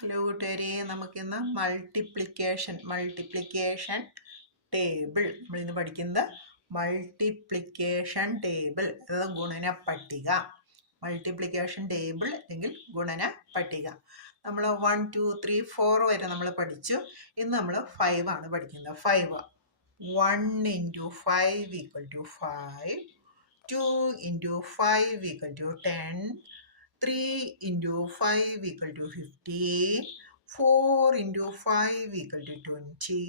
Hello കൂട്ടുകാരെ, നമുക്കിന്ന് multiplication table നമ്മളിന്ന് പഠിക്കുന്നത് മൾട്ടിപ്ലിക്കേഷൻ ടേബിൾ അതായത് ഗുണന പട്ടിക. മൾട്ടിപ്ലിക്കേഷൻ ടേബിൾ അല്ലെങ്കിൽ ഗുണന പട്ടിക. നമ്മൾ 1 2 3 4 വരെ നമ്മൾ പഠിച്ചു. ഇന്ന് നമ്മൾ 5 ആണ് പഠിക്കുന്നത്. 5 1 into 5 equal to 5, 2 into 5 equal to 10, 3 into 5 equal to 50, 4 into 5 equal to 20,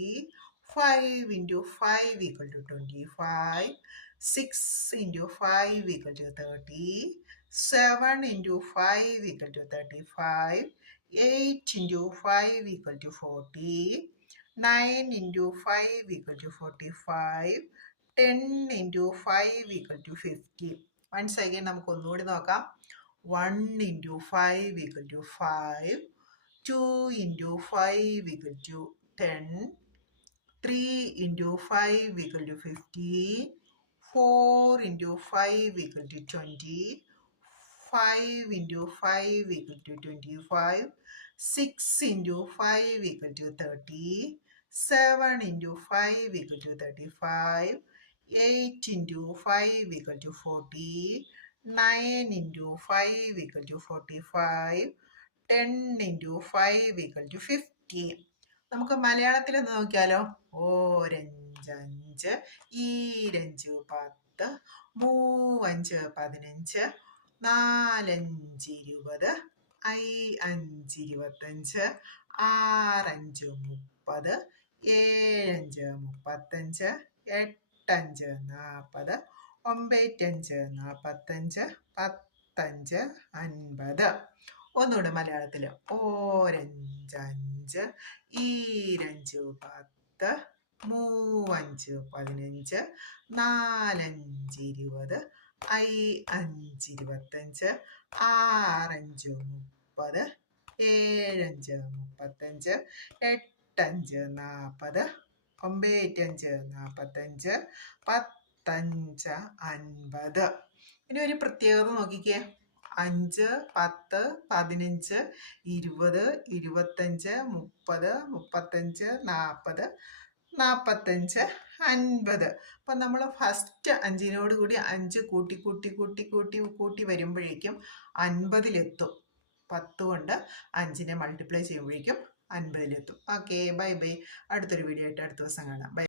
5 into 5 equal to 25, 6 into 5 equal to 30, 7 into 5 equal to 35, 8 into 5 equal to 40, 9 into 5 equal to 45, 10 into 5 equal to 50. Once again നമുക്ക് ഒന്നുകൂടി നോക്കാം. 1 into 5 equal to 5, 2 into 5 equal to 10, 3 into 5 equal to 50, 4 into 5 equal to 20, 5 into 5 equal to 25, 6 into 5 equal to 30, 7 into 5 equal to 35, 8 into 5 equal to 40, 9 into 5 equal to 45, 10 into 5 equal to 50. നമുക്ക് മലയാളത്തിൽ ഒന്ന് നോക്കിയാലോ. Orange, ഈരഞ്ച് 10, മൂവഞ്ച് 15, നാലഞ്ച് 20, അഞ്ച് 25, ആറഞ്ച് 30, ഏഴഞ്ച് 35, എട്ടഞ്ച് 40, ഒമ്പേറ്റഞ്ച് 45, പത്തഞ്ച് 50. ഒന്നുകൂടെ മലയാളത്തിൽ. Orange, ഈരഞ്ച് 10, മൂവഞ്ച് 15, നാലഞ്ച് 20, അഞ്ച് 25, ആറഞ്ച് 30, ഏഴഞ്ച് 35, എട്ടഞ്ച് 40, ഒമ്പേറ്റഞ്ച് 45, പത്തഞ്ച് 50. ഇനി ഒരു പ്രത്യേകത നോക്കിക്കേ. 5, 10, 15, 20, 25, 30, 35, 40, 45, 50. അപ്പം നമ്മൾ ഫസ്റ്റ് 5നോട് കൂടി 5 കൂട്ടി വരുമ്പോഴേക്കും 50-ലെത്തും. 10 കൊണ്ട് 5നെ മൾട്ടിപ്ലൈ ചെയ്യുമ്പോഴേക്കും 50-ലെത്തും. Okay, bye bye. അടുത്തൊരു വീഡിയോ ആയിട്ട് അടുത്ത ദിവസം കാണാം. ബൈ.